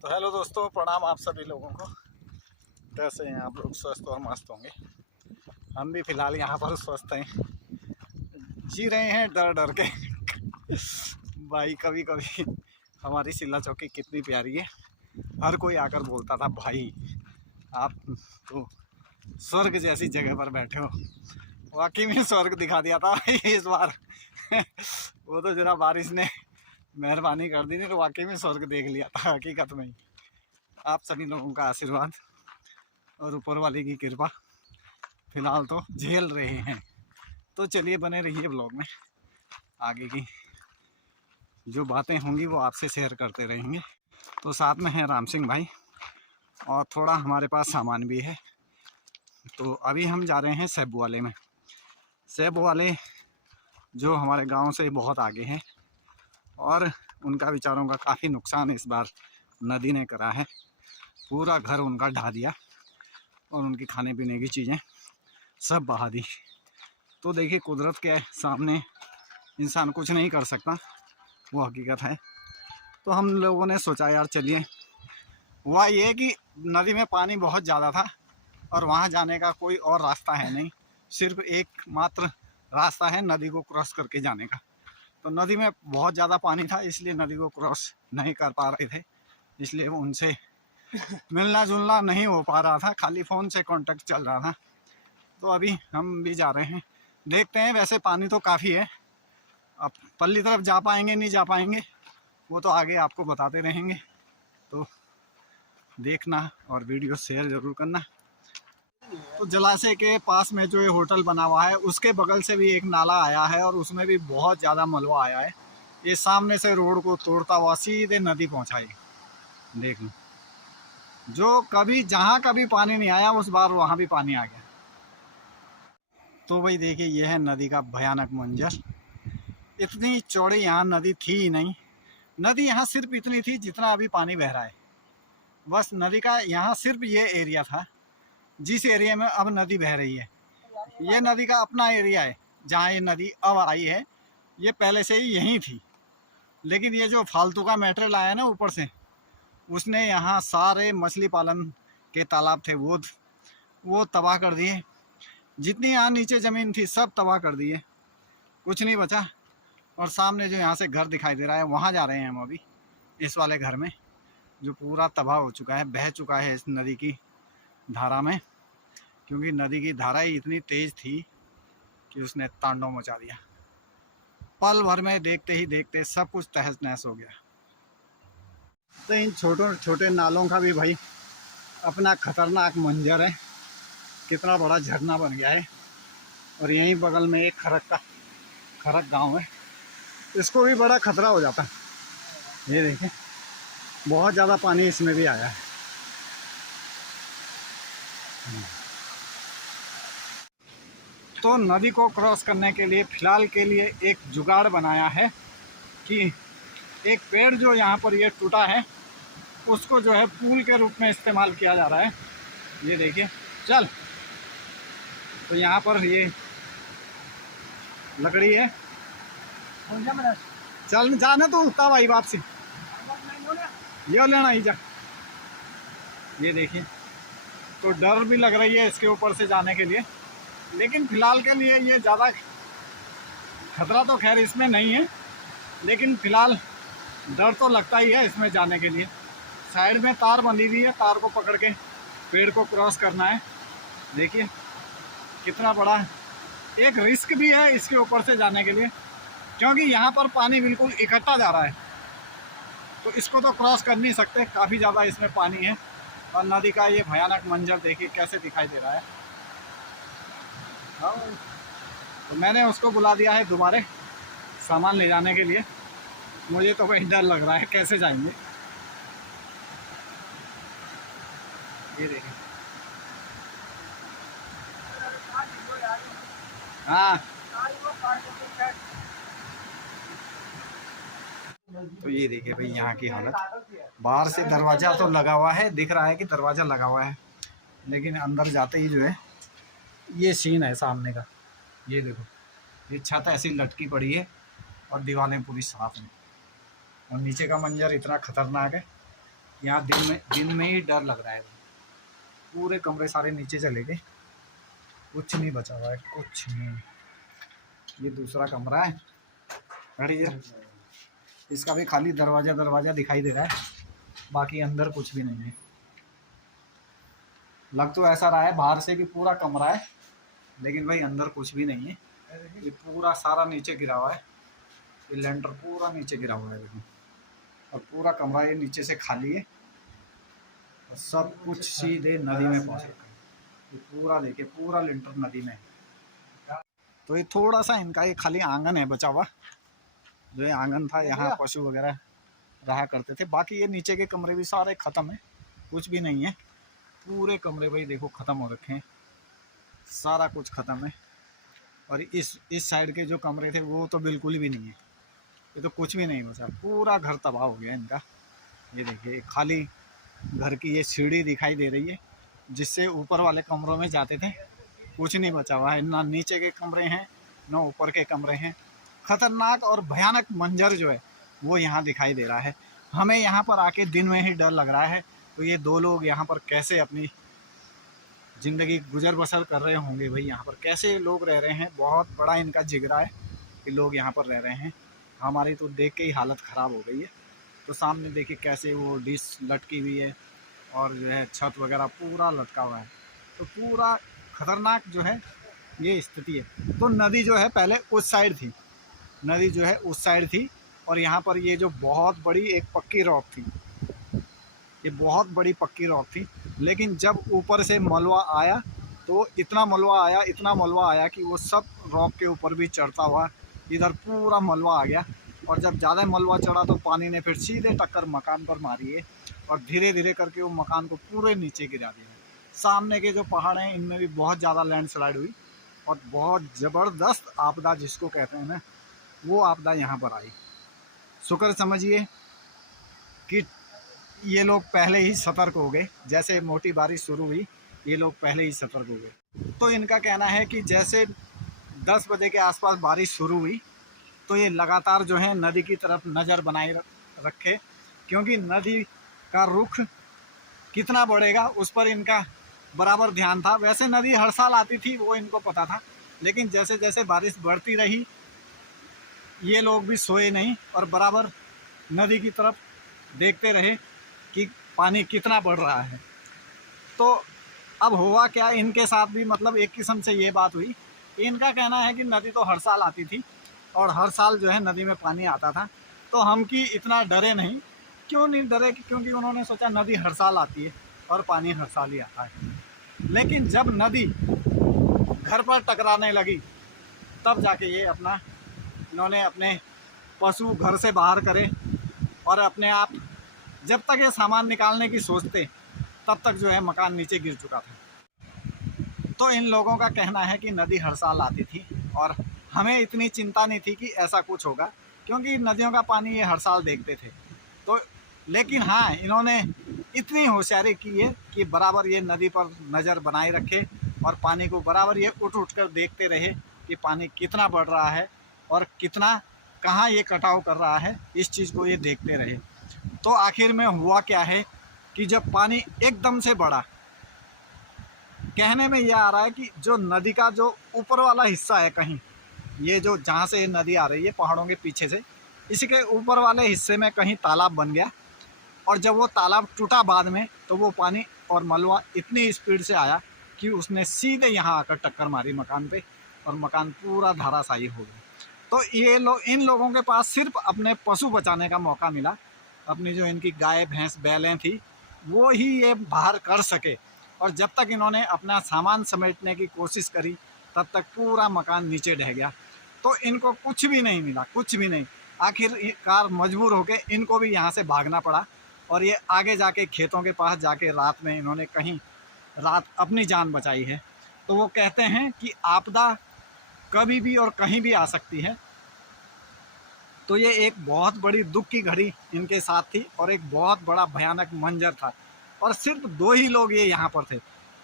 तो हेलो दोस्तों, प्रणाम आप सभी लोगों को। कैसे हैं आप लोग? स्वस्थ और मस्त होंगे। हम भी फिलहाल यहाँ पर स्वस्थ हैं, जी रहे हैं डर डर के। भाई कभी कभी हमारी सिल्ला चौकी कितनी प्यारी है। हर कोई आकर बोलता था भाई आप तो स्वर्ग जैसी जगह पर बैठे हो। वाकई में स्वर्ग दिखा दिया था इस बार। वो तो जरा बारिश ने मेहरबानी कर दी, नहीं तो वाकई में स्वर्ग देख लिया था हकीकत में ही। आप सभी लोगों का आशीर्वाद और ऊपर वाले की कृपा फिलहाल तो झेल रहे हैं। तो चलिए बने रहिए ब्लॉग में, आगे की जो बातें होंगी वो आपसे शेयर करते रहेंगे। तो साथ में है राम सिंह भाई और थोड़ा हमारे पास सामान भी है। तो अभी हम जा रहे हैं सेब वाले में। सेब वाले जो हमारे गांव से बहुत आगे हैं और उनका बेचारों का काफ़ी नुकसान इस बार नदी ने करा है। पूरा घर उनका ढा दिया और उनकी खाने पीने की चीज़ें सब बहा दी। तो देखिए कुदरत के सामने इंसान कुछ नहीं कर सकता, वो हकीकत है। तो हम लोगों ने सोचा यार चलिए, हुआ ये कि नदी में पानी बहुत ज़्यादा था और वहाँ जाने का कोई और रास्ता है नहीं, सिर्फ एक मात्र रास्ता है नदी को क्रॉस करके जाने का। तो नदी में बहुत ज़्यादा पानी था, इसलिए नदी को क्रॉस नहीं कर पा रहे थे, इसलिए वो उनसे मिलना जुलना नहीं हो पा रहा था, खाली फ़ोन से कांटेक्ट चल रहा था। तो अभी हम भी जा रहे हैं, देखते हैं। वैसे पानी तो काफ़ी है, अब पल्ली तरफ जा पाएंगे नहीं जा पाएंगे वो तो आगे आपको बताते रहेंगे। तो देखना और वीडियो शेयर ज़रूर करना। तो जलाशय के पास में जो ये होटल बना हुआ है उसके बगल से भी एक नाला आया है और उसमें भी बहुत ज़्यादा मलबा आया है। ये सामने से रोड को तोड़ता हुआ सीधे नदी पहुँचा है। देख लो, जो कभी जहाँ कभी पानी नहीं आया उस बार वहाँ भी पानी आ गया। तो भाई देखिए ये है नदी का भयानक मंजर। इतनी चौड़ी यहाँ नदी थी ही नहीं। नदी यहाँ सिर्फ इतनी थी जितना अभी पानी बह रहा है, बस नदी का यहाँ सिर्फ ये एरिया था जिस एरिया में अब नदी बह रही है। ये नदी का अपना एरिया है जहाँ ये नदी अब आई है। ये पहले से ही यहीं थी, लेकिन ये जो फालतू का मटेरियल आया ना ऊपर से, उसने यहाँ सारे मछली पालन के तालाब थे वो तबाह कर दिए। जितनी यहाँ नीचे ज़मीन थी सब तबाह कर दिए, कुछ नहीं बचा। और सामने जो यहाँ से घर दिखाई दे रहा है वहाँ जा रहे हैं हम अभी, इस वाले घर में, जो पूरा तबाह हो चुका है, बह चुका है इस नदी की धारा में। क्योंकि नदी की धारा ही इतनी तेज़ थी कि उसने तांडव मचा दिया। पल भर में देखते ही देखते सब कुछ तहस नहस हो गया। तो इन छोटे छोटे नालों का भी भाई अपना खतरनाक मंजर है। कितना बड़ा झरना बन गया है और यहीं बगल में एक खरक गांव है, इसको भी बड़ा खतरा हो जाता है। ये देखिए बहुत ज़्यादा पानी इसमें भी आया है। तो नदी को क्रॉस करने के लिए फ़िलहाल के लिए एक जुगाड़ बनाया है कि एक पेड़ जो यहाँ पर ये टूटा है उसको जो है पुल के रूप में इस्तेमाल किया जा रहा है। ये देखिए चल, तो यहाँ पर ये लकड़ी है, चल जाना तो उठता भाई वापसी ये लेना ही जा। ये देखिए, तो डर भी लग रही है इसके ऊपर से जाने के लिए, लेकिन फ़िलहाल के लिए ये ज़्यादा खतरा तो खैर इसमें नहीं है, लेकिन फ़िलहाल डर तो लगता ही है इसमें जाने के लिए। साइड में तार बंधी हुई है, तार को पकड़ के पेड़ को क्रॉस करना है। देखिए कितना बड़ा एक रिस्क भी है इसके ऊपर से जाने के लिए, क्योंकि यहाँ पर पानी बिल्कुल इकट्ठा जा रहा है, तो इसको तो क्रॉस कर नहीं सकते, काफ़ी ज़्यादा इसमें पानी है। और नदी का ये भयानक मंजर देखिए कैसे दिखाई दे रहा है। तो मैंने उसको बुला दिया है दोबारा सामान ले जाने के लिए। मुझे तो भाई डर लग रहा है कैसे जाएंगे। ये देखिए, हाँ तो ये देखिए भाई यहाँ की हालत। बाहर से दरवाज़ा तो लगा हुआ है, दिख रहा है कि दरवाज़ा लगा हुआ है, लेकिन अंदर जाते ही जो है ये सीन है सामने का। ये देखो, ये छत ऐसी लटकी पड़ी है और दीवारें पूरी साफ हैं और नीचे का मंजर इतना खतरनाक है यहाँ दिन में ही डर लग रहा है। पूरे कमरे सारे नीचे चले गए, कुछ नहीं बचा हुआ है, कुछ नहीं। ये दूसरा कमरा है, इसका भी खाली दरवाजा दिखाई दे रहा है, बाकी अंदर कुछ भी नहीं है। लग तो ऐसा रहा है बाहर से कि पूरा कमरा है, लेकिन भाई अंदर कुछ भी नहीं है। ये पूरा सारा नीचे गिरा हुआ है, ये लेंटर पूरा नीचे गिरा हुआ है देखो, और पूरा कमरा ये नीचे से खाली है और सब कुछ सीधे नदी में पहुंच रखा है। ये पूरा देखिए, पूरा लेंटर नदी में है। तो ये थोड़ा सा इनका ये खाली आंगन है बचा हुआ, जो ये आंगन था, यहाँ पशु वगैरह रहा करते थे। बाकी ये नीचे के कमरे भी सारे ख़त्म है, कुछ भी नहीं है। पूरे कमरे भाई देखो ख़त्म हो रखे हैं, सारा कुछ ख़त्म है। और इस साइड के जो कमरे थे वो तो बिल्कुल भी नहीं है, ये तो कुछ भी नहीं बचा, पूरा घर तबाह हो गया इनका। ये देखिए खाली घर की ये सीढ़ी दिखाई दे रही है जिससे ऊपर वाले कमरों में जाते थे, कुछ नहीं बचा हुआ है। ना नीचे के कमरे हैं ना ऊपर के कमरे हैं। खतरनाक और भयानक मंजर जो है वो यहाँ दिखाई दे रहा है। हमें यहाँ पर आके दिन में ही डर लग रहा है। तो ये दो लोग यहाँ पर कैसे अपनी ज़िंदगी गुजर बसर कर रहे होंगे भाई, यहाँ पर कैसे लोग रह रहे हैं। बहुत बड़ा इनका जिगरा है कि लोग यहाँ पर रह रहे हैं। हमारी तो देख के ही हालत ख़राब हो गई है। तो सामने देखिए कैसे वो डिश लटकी हुई है और जो है छत वगैरह पूरा लटका हुआ है। तो पूरा खतरनाक जो है ये स्थिति है। तो नदी जो है पहले उस साइड थी, नदी जो है उस साइड थी, और यहाँ पर ये जो बहुत बड़ी एक पक्की रॉक थी, ये बहुत बड़ी पक्की रॉक थी। लेकिन जब ऊपर से मलबा आया तो इतना मलबा आया कि वो सब रॉक के ऊपर भी चढ़ता हुआ इधर पूरा मलबा आ गया। और जब ज़्यादा मलबा चढ़ा तो पानी ने फिर सीधे टक्कर मकान पर मारी है और धीरे धीरे करके वो मकान को पूरे नीचे गिरा दिया। सामने के जो पहाड़ हैं इनमें भी बहुत ज़्यादा लैंडस्लाइड हुई और बहुत ज़बरदस्त आपदा जिसको कहते हैं ना, वो आपदा यहाँ पर आई। शुक्र समझिए कि ये लोग पहले ही सतर्क हो गए। जैसे मोटी बारिश शुरू हुई ये लोग पहले ही सतर्क हो गए। तो इनका कहना है कि जैसे 10 बजे के आसपास बारिश शुरू हुई तो ये लगातार जो है नदी की तरफ नज़र बनाए रखे, क्योंकि नदी का रुख कितना बढ़ेगा उस पर इनका बराबर ध्यान था। वैसे नदी हर साल आती थी वो इनको पता था, लेकिन जैसे जैसे बारिश बढ़ती रही ये लोग भी सोए नहीं और बराबर नदी की तरफ देखते रहे कि पानी कितना बढ़ रहा है। तो अब हुआ क्या, इनके साथ भी मतलब एक किस्म से ये बात हुई। इनका कहना है कि नदी तो हर साल आती थी और हर साल जो है नदी में पानी आता था, तो हम कि इतना डरे नहीं। क्यों नहीं डरे? क्योंकि उन्होंने सोचा नदी हर साल आती है और पानी हर साल ही आता है। लेकिन जब नदी घर पर टकराने लगी तब जाके ये इन्होंने अपने पशु घर से बाहर करे और अपने आप, जब तक ये सामान निकालने की सोचते तब तक जो है मकान नीचे गिर चुका था। तो इन लोगों का कहना है कि नदी हर साल आती थी और हमें इतनी चिंता नहीं थी कि ऐसा कुछ होगा, क्योंकि नदियों का पानी ये हर साल देखते थे। तो लेकिन हाँ, इन्होंने इतनी होशियारी की है कि बराबर ये नदी पर नज़र बनाए रखे और पानी को बराबर ये उठ कर देखते रहे कि पानी कितना बढ़ रहा है और कितना कहाँ ये कटाव कर रहा है, इस चीज़ को ये देखते रहे। तो आखिर में हुआ क्या है कि जब पानी एकदम से बढ़ा, कहने में यह आ रहा है कि जो नदी का जो ऊपर वाला हिस्सा है, कहीं ये जो जहाँ से नदी आ रही है पहाड़ों के पीछे से, इसी के ऊपर वाले हिस्से में कहीं तालाब बन गया। और जब वो तालाब टूटा बाद में तो वो पानी और मलबा इतनी स्पीड से आया कि उसने सीधे यहाँ आकर टक्कर मारी मकान पे और मकान पूरा धराशायी हो गया। तो ये इन लोगों के पास सिर्फ अपने पशु बचाने का मौका मिला। अपनी जो इनकी गाय भैंस बैलें थी वो ही ये बाहर कर सके, और जब तक इन्होंने अपना सामान समेटने की कोशिश करी तब तक पूरा मकान नीचे ढह गया। तो इनको कुछ भी नहीं मिला, कुछ भी नहीं। आखिरकार मजबूर होकर इनको भी यहाँ से भागना पड़ा और ये आगे जाके खेतों के पास जाके रात में इन्होंने कहीं रात अपनी जान बचाई है। तो वो कहते हैं कि आपदा कभी भी और कहीं भी आ सकती है। तो ये एक बहुत बड़ी दुख की घड़ी इनके साथ थी और एक बहुत बड़ा भयानक मंजर था, और सिर्फ 2 ही लोग ये यहाँ पर थे।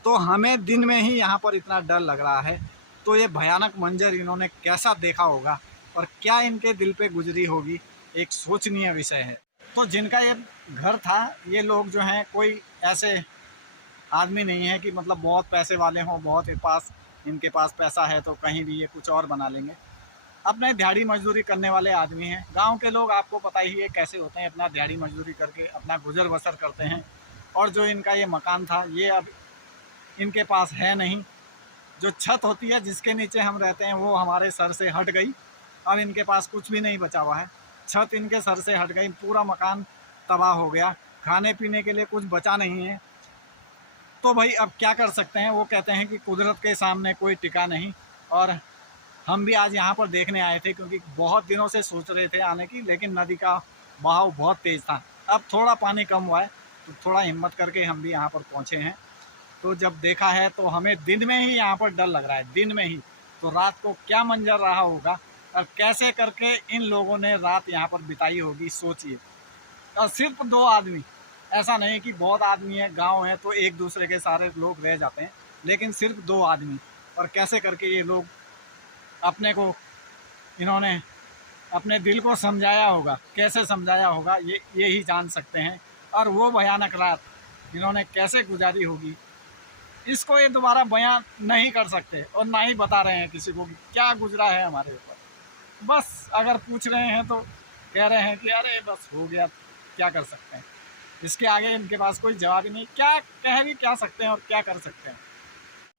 तो हमें दिन में ही यहाँ पर इतना डर लग रहा है। तो ये भयानक मंजर इन्होंने कैसा देखा होगा और क्या इनके दिल पे गुजरी होगी, एक सोचनीय विषय है। तो जिनका ये घर था, ये लोग जो हैं कोई ऐसे आदमी नहीं है कि मतलब बहुत पैसे वाले हों, बहुत इनके पास पैसा है तो कहीं भी ये कुछ और बना लेंगे। अपने दिहाड़ी मजदूरी करने वाले आदमी हैं। गांव के लोग आपको पता ही है कैसे होते हैं, अपना दिहाड़ी मजदूरी करके अपना गुजर बसर करते हैं। और जो इनका ये मकान था, ये अब इनके पास है नहीं। जो छत होती है जिसके नीचे हम रहते हैं, वो हमारे सर से हट गई। अब इनके पास कुछ भी नहीं बचा हुआ है। छत इनके सर से हट गई, पूरा मकान तबाह हो गया। खाने पीने के लिए कुछ बचा नहीं है। तो भाई अब क्या कर सकते हैं। वो कहते हैं कि कुदरत के सामने कोई टिका नहीं। और हम भी आज यहाँ पर देखने आए थे, क्योंकि बहुत दिनों से सोच रहे थे आने की, लेकिन नदी का बहाव बहुत तेज़ था। अब थोड़ा पानी कम हुआ है, तो थोड़ा हिम्मत करके हम भी यहाँ पर पहुँचे हैं। तो जब देखा है तो हमें दिन में ही यहाँ पर डर लग रहा है, दिन में ही। तो रात को क्या मंजर रहा होगा और कैसे करके इन लोगों ने रात यहाँ पर बिताई होगी, सोचिए। और सिर्फ 2 आदमी, ऐसा नहीं कि बहुत आदमी है, गांव है तो एक दूसरे के सारे लोग रह जाते हैं, लेकिन सिर्फ 2 आदमी। और कैसे करके ये लोग अपने को, इन्होंने अपने दिल को समझाया होगा, कैसे समझाया होगा, ये ही जान सकते हैं। और वो भयानक रात इन्होंने कैसे गुजारी होगी, इसको ये दोबारा बयां नहीं कर सकते। और ना ही बता रहे हैं किसी को कि क्या गुजरा है हमारे ऊपर। बस अगर पूछ रहे हैं तो कह रहे हैं कि अरे बस हो गया, क्या कर सकते हैं। इसके आगे इनके पास कोई जवाब ही नहीं, क्या कह भी क्या सकते हैं और क्या कर सकते हैं।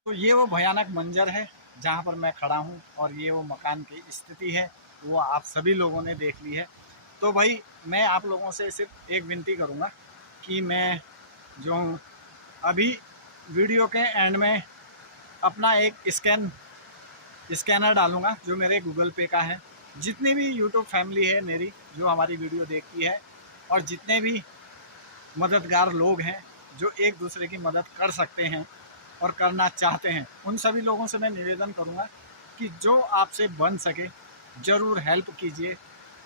तो ये वो भयानक मंजर है जहाँ पर मैं खड़ा हूँ, और ये वो मकान की स्थिति है, वो आप सभी लोगों ने देख ली है। तो भाई मैं आप लोगों से सिर्फ एक विनती करूँगा कि मैं जो हूँ अभी वीडियो के एंड में अपना एक स्कैनर डालूँगा जो मेरे गूगल पे का है। जितनी भी यूट्यूब फैमिली है मेरी जो हमारी वीडियो देखती है, और जितने भी मददगार लोग हैं जो एक दूसरे की मदद कर सकते हैं और करना चाहते हैं, उन सभी लोगों से मैं निवेदन करूंगा कि जो आपसे बन सके ज़रूर हेल्प कीजिए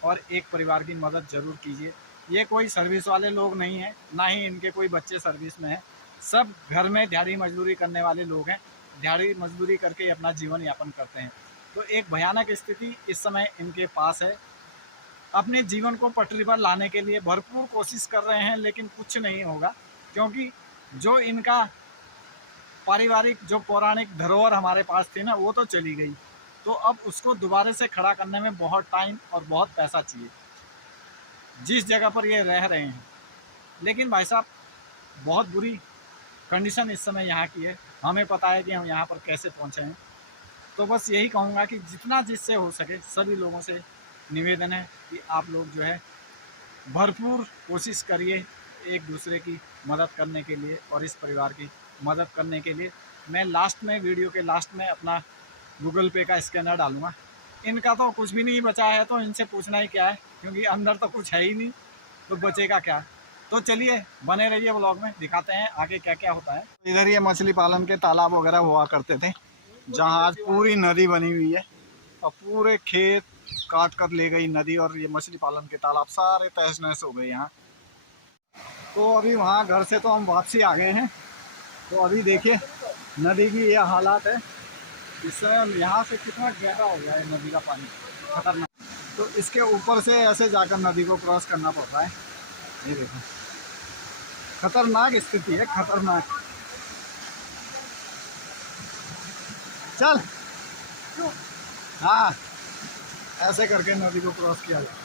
और एक परिवार की मदद ज़रूर कीजिए। ये कोई सर्विस वाले लोग नहीं हैं, ना ही इनके कोई बच्चे सर्विस में हैं। सब घर में दिहाड़ी मजदूरी करने वाले लोग हैं, दिहाड़ी मजदूरी करके अपना जीवन यापन करते हैं। तो एक भयानक स्थिति इस समय इनके पास है। अपने जीवन को पटरी पर लाने के लिए भरपूर कोशिश कर रहे हैं, लेकिन कुछ नहीं होगा, क्योंकि जो इनका पारिवारिक जो पौराणिक धरोहर हमारे पास थी ना, वो तो चली गई। तो अब उसको दोबारा से खड़ा करने में बहुत टाइम और बहुत पैसा चाहिए, जिस जगह पर ये रह रहे हैं। लेकिन भाई साहब, बहुत बुरी कंडीशन इस समय यहाँ की है। हमें पता है कि हम यहाँ पर कैसे पहुँचे हैं। तो बस यही कहूँगा कि जितना जिससे हो सके सभी लोगों से निवेदन है कि आप लोग जो है भरपूर कोशिश करिए एक दूसरे की मदद करने के लिए और इस परिवार की मदद करने के लिए। मैं लास्ट में, वीडियो के लास्ट में अपना गूगल पे का स्कैनर डालूँगा। इनका तो कुछ भी नहीं बचा है, तो इनसे पूछना ही क्या है, क्योंकि अंदर तो कुछ है ही नहीं, तो बचेगा क्या। तो चलिए बने रहिए ब्लॉग में, दिखाते हैं आगे क्या क्या होता है। इधर ये मछली पालन के तालाब वगैरह हुआ करते थे, जहाँ आज पूरी नदी बनी हुई है और पूरे खेत काट कर ले गई नदी, और ये मछली पालन के तालाब सारे तहस नहस हो गए यहाँ। तो अभी वहाँ घर से तो हम वापसी आ गए हैं। तो अभी देखिए नदी की ये हालात है। इससे यहाँ से कितना गहरा हो गया है नदी का पानी, खतरनाक। तो इसके ऊपर से ऐसे जाकर नदी को क्रॉस करना पड़ रहा है। ये देखो खतरनाक स्थिति है, खतरनाक। चल हाँ, ऐसे करके नदी को क्रॉस किया जाता है।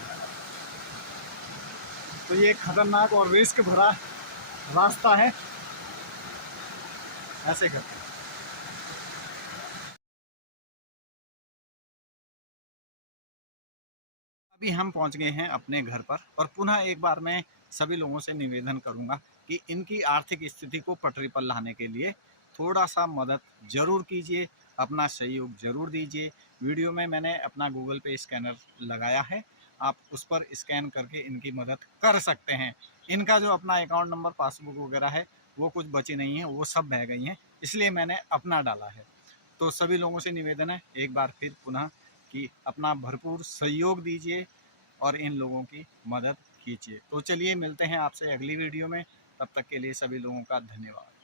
तो ये खतरनाक और रिस्क भरा रास्ता है, ऐसे करके। अभी हम पहुंच गए हैं अपने घर पर, और पुनः एक बार मैं सभी लोगों से निवेदन करूंगा कि इनकी आर्थिक स्थिति को पटरी पर लाने के लिए थोड़ा सा मदद ज़रूर कीजिए, अपना सहयोग ज़रूर दीजिए। वीडियो में मैंने अपना गूगल पे स्कैनर लगाया है, आप उस पर स्कैन करके इनकी मदद कर सकते हैं। इनका जो अपना अकाउंट नंबर, पासबुक वगैरह है, वो कुछ बची नहीं है, वो सब बह गई हैं, इसलिए मैंने अपना डाला है। तो सभी लोगों से निवेदन है एक बार फिर पुनः कि अपना भरपूर सहयोग दीजिए और इन लोगों की मदद कीजिए। तो चलिए मिलते हैं आपसे अगली वीडियो में, तब तक के लिए सभी लोगों का धन्यवाद।